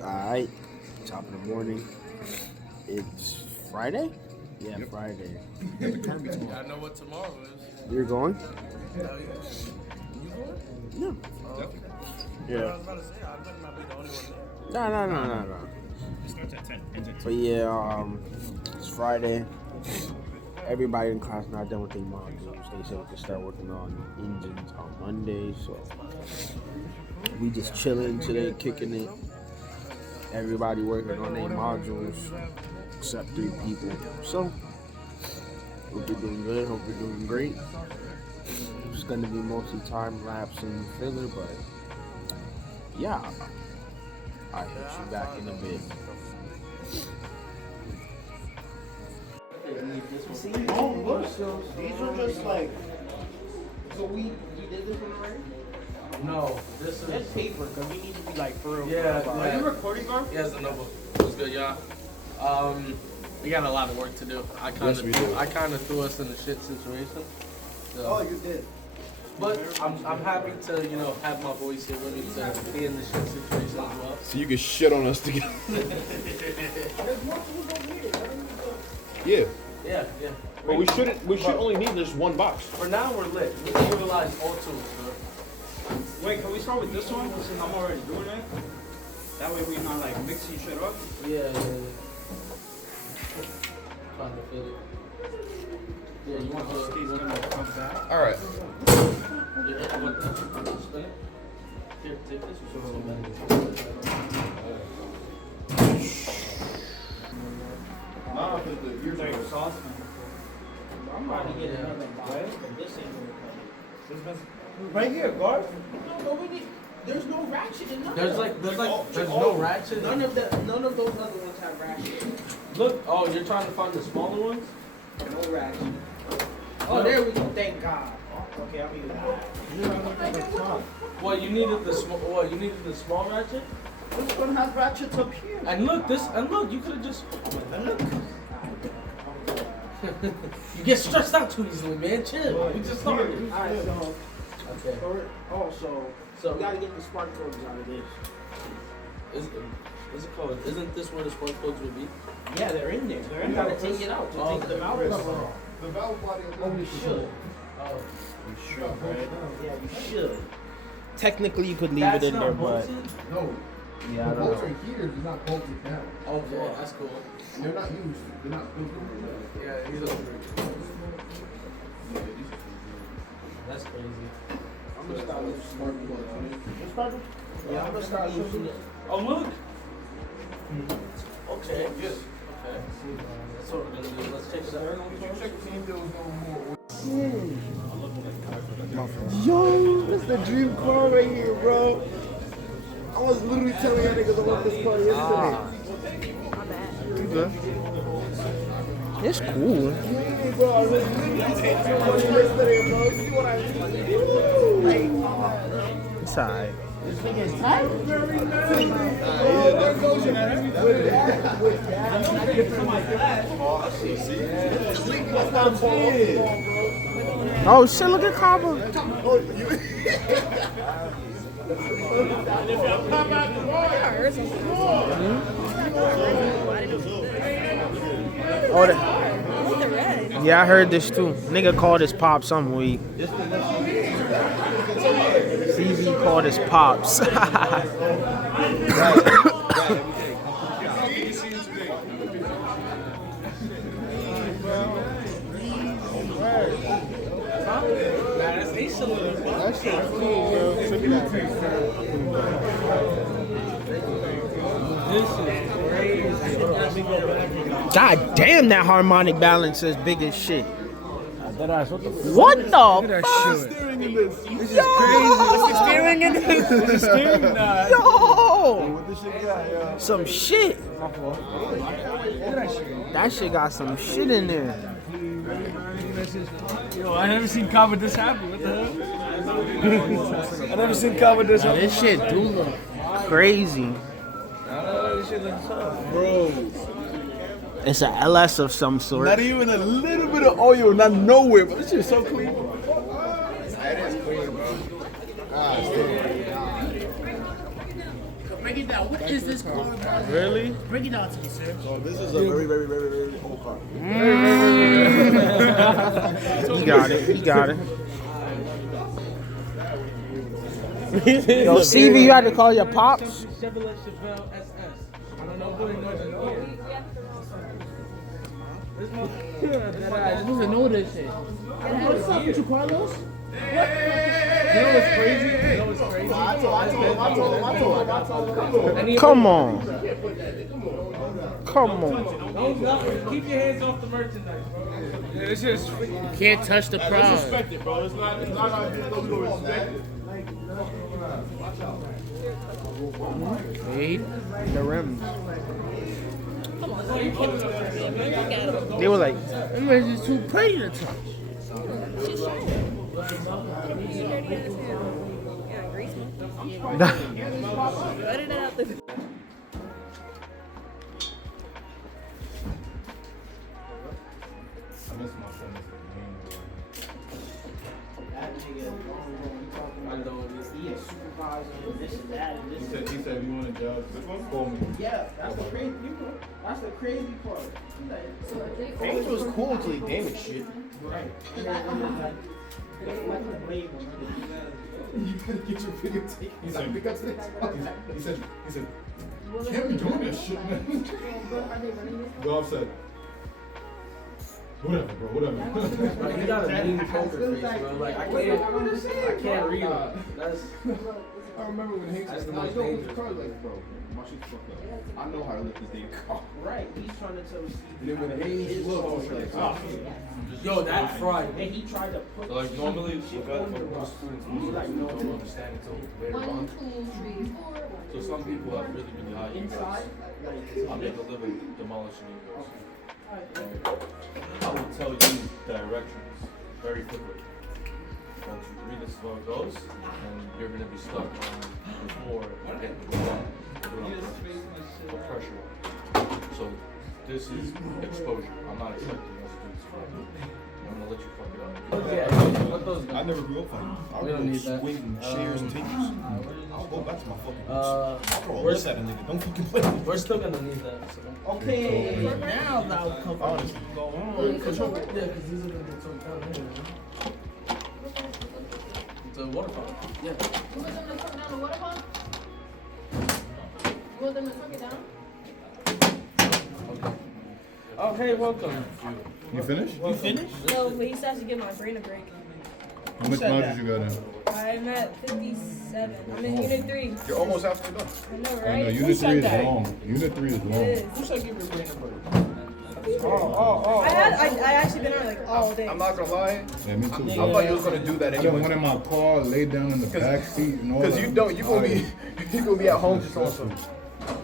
Alright, top of the morning. It's Friday? Yeah, yep. Friday. I know what tomorrow is. You're going? Oh, yeah. You going? No. Oh, okay. Yeah. I was about to say, I better not be the only one there. No. It starts at 10. Ends at 2. But yeah, it's Friday. Everybody in class not done with their modules. They said we can start working on engines on Monday, so we just chilling today, kicking it. Everybody working on their modules, except 3 people. So, hope you're doing good, hope you're doing great. It's gonna be mostly time lapse and filler, but yeah, I'll hit you back in a bit. Oh, look, so these are just like. So we did this one already? No, this is. That's paper, because we need to be like for real. Yeah, Are you recording, bro? Yeah, it's a notebook. What's good, y'all? We got a lot of work to do. I kind of threw us in a shit situation. So. Oh, you did. But I'm happy to, have my voice here with me to be in the shit situation as well. So you can shit on us together. There's more tools over here. Yeah. Yeah. But we should only need just one box. For now, we're lit. We can utilize all tools, bro. Wait, can we start with this one since I'm already doing it? That way we're not like mixing shit up. Yeah. Trying to fit it. Yeah, you want to come back? All right. Yeah, what? Spin it. Here, take this. Nah, because the ears are sauce. I'm about to get another box, but this ain't gonna cut it. Right here, guard. No, we need. There's no ratchet in none There's of them. there's no ratchet. None of those other ones have ratchet. Look, oh, you're trying to find the smaller ones? No ratchet. Oh, there we go. Thank God. Okay, I'll be that. Well, you needed the small. What? You needed the small ratchet? This one has ratchets up here. And look, you could have just. And look. You get stressed out too easily, man. Chill. We just started. Alright, so. Okay. So we gotta get the spark plugs out of this. Is it called? Isn't this where the spark plugs would be? Yeah, they're in there. You gotta take it out to take the valve cover off. The valve body. Oh, we should. Oh. You should, right? Yeah, you should. Technically, you could leave it in there, but No. yeah, The bolts are here, they're not bolted down. Okay, that's cool. They're not used. They're not built over. Yeah, he's over. That's crazy. I'm gonna start using spark plugs. Yeah, I'm gonna start using it. Oh, look. Okay. Yes. Okay. That's what we're gonna do. Let's check it out. Check to see if there was no more. Yo, that's the dream car right here, bro. I was literally telling y'all niggas I want this car yesterday. You good? It's cool. Yeah, bro, I was literally telling y'all yesterday, bro. See what I mean? It's alright. This thing is tight. Very nice. Oh shit, look at Cabo. Oh, yeah, I heard this too. Nigga called his pop some weed. CZ called his pops. That shit cool, bro. God damn, that harmonic balance is big as shit. What the fuck? This is crazy. What's the steering in this? Is the steering? Nah. Yo! What this shit got, yo? Some shit. That shit got some shit in there. Yo, I never seen Cobb with this happy. What the hell? I never seen Cobb with this happy. This shit do look crazy. This shit looks tough. Bro. It's a LS of some sort. Not even a little bit of oil, not nowhere, but this shit's so clean. It is clean, bro. Bring break it down. What is this car? Really? Break it down to me, sir. So this is a very, very, very, very old car. You got it. You got it. Yo, CV, you had to call your pops? Chevrolet Chevelle SS. I don't know what it was. I supposed to know this shit. What's up with you, Carlos? You know what's crazy? You know what's crazy? I told him. Come on. Come on. Don't keep your hands off the merchandise, bro. It's just Can't touch the prize. Respect it, bro. It's not our business to respect it. See? The rims. Them They were like, is too pretty to touch. He said you want to judge. This one? Call me. Yeah, that's the crazy. That's the crazy part. Paint was cool until he damaged shit. Right. You gotta get your video taken. He's like, because he said, can't be doing this shit, man. Go upset. Whatever, bro, whatever. Like, he got a mean poker face, bro. Like, I can't read him. That's. I remember when Hayes That's was the like, most yo, what's dangerous. the car? Like, bro, my shit's fucked up. I know how to lift this damn car. Right. He's trying to tell us. And then when Hayes looked, I was like, ah. Yo, that fried. And he tried to put. So like normally, most students don't understand until later on. So some people have really, really high egos. I'll make a living demolishing egos. I will tell you directions very quickly. Once you read this is how it goes, and you're gonna be stuck on before getting the pressure. So this is exposure. I'm not expecting us to do this for you. I'm gonna let you fuck it up. What those I never grew up fighting. I We don't need that. swinging chairs and tables. I'll go back to my fucking roots. I'll throw a list at a nigga. Don't fucking play with me. We're still gonna need that. So. Okay. Now that'll come on. Go on. Yeah, because these are gonna get so down anyway. It's a water pump. Yeah. You want them to turn down the water pump? You want them to turn it down? Okay, welcome. You finished? You finished? No, but he still has to give my brain a break. How much modules you got in? I'm at 57. I'm in Unit 3. You're almost halfway done. I know, I know, right? Unit 3 is that? long. Unit 3 is It long. is. Who should give your brain a break? I actually been on like all day. I'm not gonna lie. Yeah, me too. I thought you was gonna do that I got one anyway. in my car, laid down in the back seat and all that. Because you don't, you gonna be, you gonna be at home just also.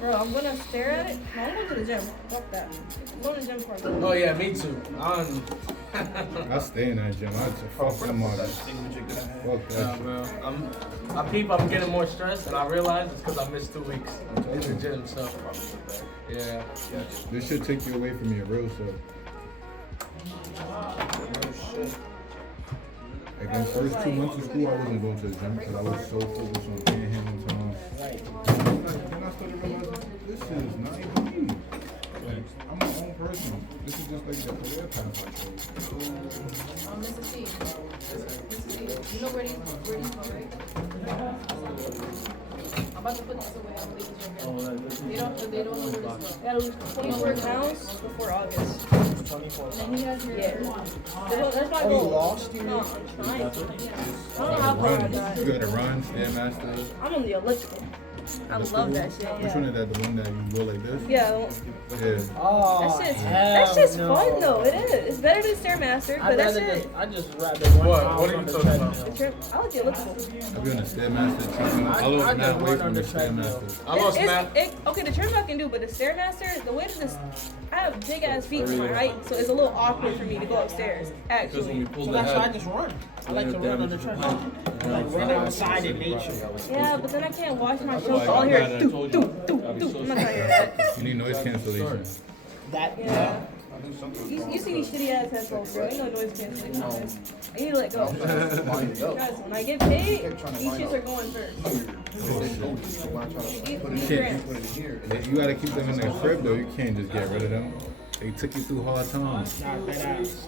Bro, I'm gonna stare at it. No, I'm going to the gym. Fuck that. I'm going to the gym for a little bit. Oh yeah, me too. I stay in that gym. I just fuck somebody. Fuck that shit. Bro. I'm getting more stressed, and I realize it's because I missed 2 weeks in the gym. So yeah. This should take you away from your real self. Like the first 2 months of school, I wasn't going to the gym because I was so focused on panhandling time. Then I started realizing this is not even me. Like, I'm my own person. This is just like the career path I chose. Mr. C. Mr. C. You know where these go, right? I'm about to put this away. I'm leaving the gym. They don't know where this goes. Gotta lose 24 pounds before August. 24. And he has yeah. That's my Oh, goal. you lost? No, I'm trying to. Yeah. I don't know how far I got. You gotta run, Stairmaster. I'm on the elliptical. I love that shit. Which one Yeah. is that? The one that you go like this? Yeah. Yeah. Oh, That's just fun though. It is. It's better than Stairmaster, but that shit. I just rather one What? pound What are you on the talking about? treadmill. I like the elliptical. I've been on the Stairmaster treadmill. I I lost just that run weight on from the the treadmill. Stairmaster. I lost math. Okay, the treadmill I can do, but the Stairmaster, the way that this, I have big ass feet for my height, so it's a little awkward for me to go upstairs. Because when you Actually. pull So the that's why I head, just run. I like to run on the treadmill. Like run outside in nature. Yeah, but then I can't wash my why clothes. All I'm here, glad I do, told do, you. do, I'll be do. so I'm not trying to hear that. You need noise cancellation. That Yeah. You see these shitty ass headphones, bro. Ain't no noise cancellation on this. I need to let go. Guys, when I get paid, these shits are going first. I try to put You it can't in, put it here. You gotta keep them in their crib though. You can't just get rid of them. They took you through hard times. Nah, that ass.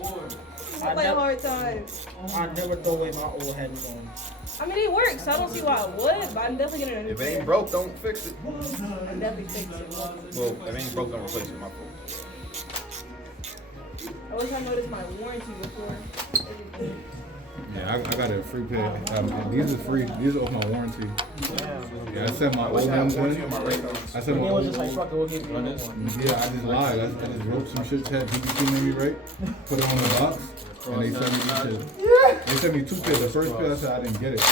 I play hard times. I never throw away my old headphones. I mean, it works, so I don't see why I would, but I'm definitely getting a new If it pair. ain't broke, don't fix it. I'm definitely fix it. Well, if it ain't broke, don't replace it. My fault. I wish I noticed my warranty before. Yeah, I got a free pair. These are free. These are off my warranty. Yeah, I said my old ones in. I said my It was old just like, fuck it, we'll give you one. Yeah, I just lied. I just wrote some shit, had PPT maybe, right? Put it on the box, and they sent me two pairs. They sent me two pairs. The first pair I said I didn't get it.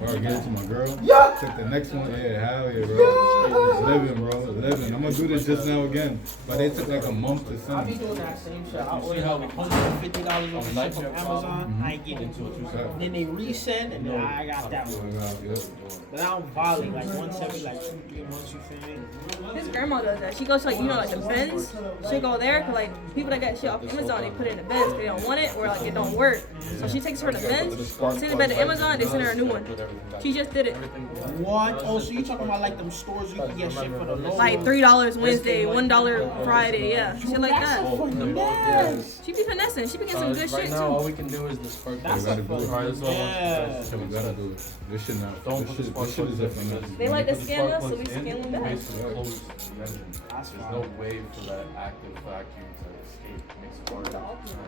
Or I get it to my girl. Took the next one, yeah, hell yeah, bro. It's living, bro. Living. I'm gonna do this just now again. But they took like a month to I send be me. doing that same shit. I ordered like $150 worth of shit from Amazon. I ain't getting it. Then they resend, and then I got that one. But I don't violate like once every like 2-3 months. You feel me? His grandma does that. She goes to like, you know, like the bins. She go there, cause like people that get shit off Amazon, they put it in the bins. They don't want it or like it don't work. So she takes her to the bins, sends it back to Amazon. They send her a new one. She just did it. What? Oh, so you talking about like them stores you can get shit for the low? Like $3 Wednesday, $1 Friday, yeah, shit like that. Yes. She be finessing. She be getting some good Right shit now, all too. we can do is the spark. That's gotta a do it. Alright, this is all I want you guys to We gotta do it. This shit not. Don't put the spark This shit plugs is in a finesse. because They like to when you put the scam spark us, so we plugs in, scam them you back. basically close the engine. That's There's fine. no way for that active vacuum to escape. It makes it harder to turn.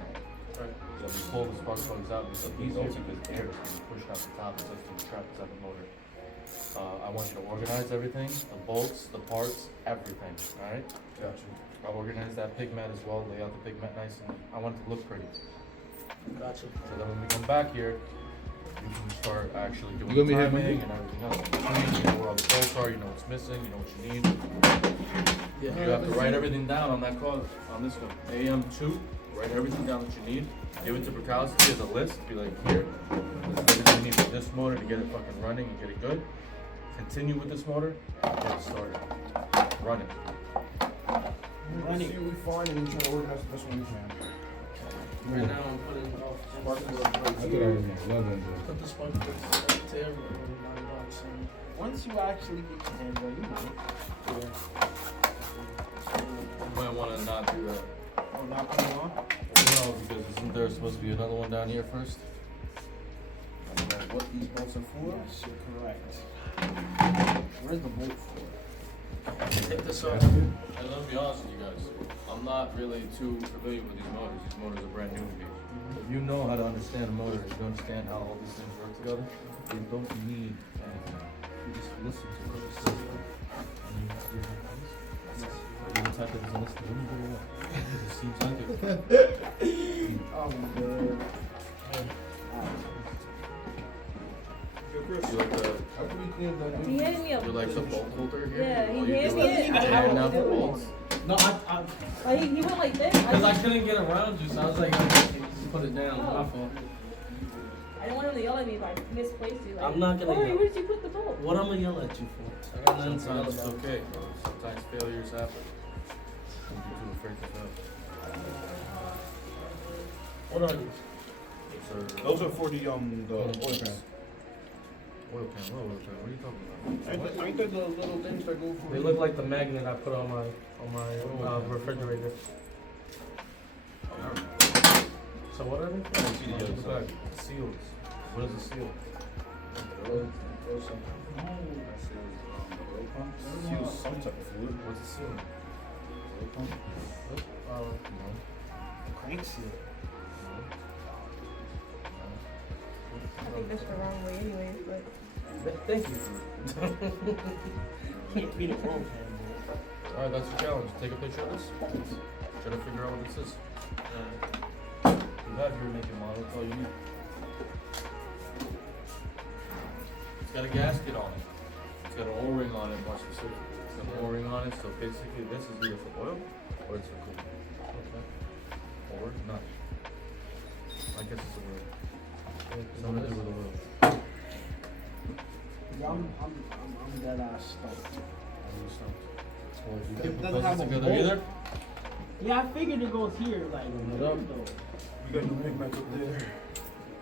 Right. So we pull the spark plugs out, it's easier because air is being pushed out the top instead of trapped inside the motor. I want you to organize everything, the bolts, the parts, everything, alright? Gotcha. I'll organize that pig mat as well, lay out the pig mat nice, and I want it to look pretty. Gotcha. So then when we come back here, you can start actually doing You the gonna be timing here and everything else. You know where all the bolts are, you know what's missing, you know what you need. You have to write everything down on that card, on this one. AM2, write everything down that you need. Give it to Bricality as a list, be like, here, this is everything you need for this motor to get it fucking running and get it good. Continue with this motor, get it started. Run it. See what we find and try to organize the best one we can. Right now I'm putting I thought I was gonna love them, bro. Put the spark plugs to every $9. Once you actually get your hands on, you know. You might want to not do that. Oh, not put it on? No, because isn't there supposed to be another one down here first? I don't know what these bolts are for. Yes, you're correct. Where's the bolt for? Take this off. And let me be honest with you guys. I'm not really too familiar with these motors. These motors are brand new to me. If you know how to understand a motor, if you understand how all these things work together, you don't need anything. You just listen to what it says. And you the type that doesn't listen to anybody else. It just seems like it. Oh, man. You like the, He handed me a. you like the bolt holder here? Yeah, he All you handed do me is it. I hand don't out the know. bolts. No, Like he went like this. because I couldn't get around you, so I was like, just put it down. My fault. I didn't want him to yell at me if I misplaced it. Like, I'm not gonna Corey, yell. where did you put the bolt? What am I yell at you for? I got nothing to yell about. It's okay, bro. Sometimes failures happen. Don't be too afraid to fail. What are these? Those are for the oil pan. Oil pan, what oil pan? What are you talking about? Ain't that the little things that go for? They look like the magnet I put on my refrigerator. So what are they? Look at the back. Seals. What is a seal? Use some type of fluid. What's a seal? No. Crank seal. I think that's the wrong way, anyways. But Thank you. Can't beat a wrong hand, Alright, that's your challenge. Take a picture of this. Try to figure out what this is. You have your make and model, that's all you need. It's got a gasket on it. It's got an O-ring on it, more specifically. It's got an O-ring on it, so basically this is either for oil or it's for cooling. Okay. Or not. I guess it's a word. Something to do with oil. I'm dead ass stumped. Well, if you It can't put doesn't have puzzles a together bolt. either. Yeah, I figured it goes here, like, Open it up. though. You got new big back up there.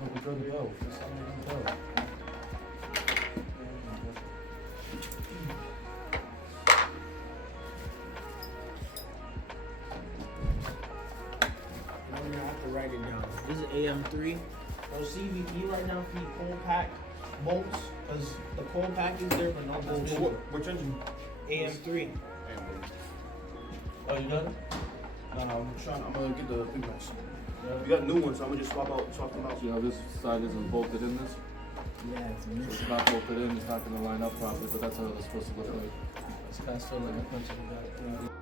Oh, we drove it out. For some reason, no. This is AM3. So CVP right now feed cold pack bolts because the cold pack is there but no bolts. Which engine? AM3. Oh, you done? I'm gonna get the big ones. We got new ones, so I'm gonna just swap them out. See how this side isn't bolted in this? Yeah, it's So it's not bolted in, it's not gonna line up properly, but that's how it's supposed to look like. It's kind of like a punch in the back.